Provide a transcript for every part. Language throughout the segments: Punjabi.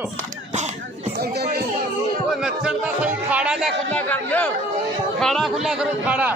ਖੁੱਲਾ ਉਹ ਨੱਚਣ ਦਾ ਸਹੀ ਖਾੜਾ ਦਾ ਖੁੱਲਾ ਕਰ ਲਿਓ ਖਾੜਾ ਖੁੱਲਾ ਕਰੋ ਖਾੜਾ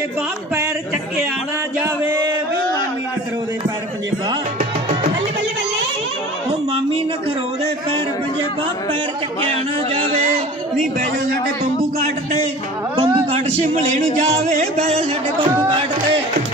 ਪੈਰ ਪੰਜੇ ਬਾਹ ਪੈਰ ਚੱਕਿਆ ਨਾ ਜਾਵੇ। ਵੀ ਮਾਮੀ ਨਖਰੋ ਦੇ ਪੈਰ ਪੰਜੇ ਬਾਹ ਬੱਲੇ ਬੱਲੇ ਬੱਲੇ। ਉਹ ਮਾਮੀ ਨਖਰੋ ਦੇ ਪੈਰ ਪੰਜੇ ਬਾਹ ਪੈਰ ਚੱਕਿਆ ਨਾ ਜਾਵੇ। ਨੀ ਬਹਿ ਜਾ ਸਾਡੇ ਬੰਬੂ ਕਾਟ ਤੇ। ਬੰਬੂ ਕਾਟ ਸ਼ਿਮਲੇ ਨੂੰ ਜਾਵੇ ਬਹਿ ਜਾ ਸਾਡੇ ਬੰਬੂ ਕਾਟ ਤੇ।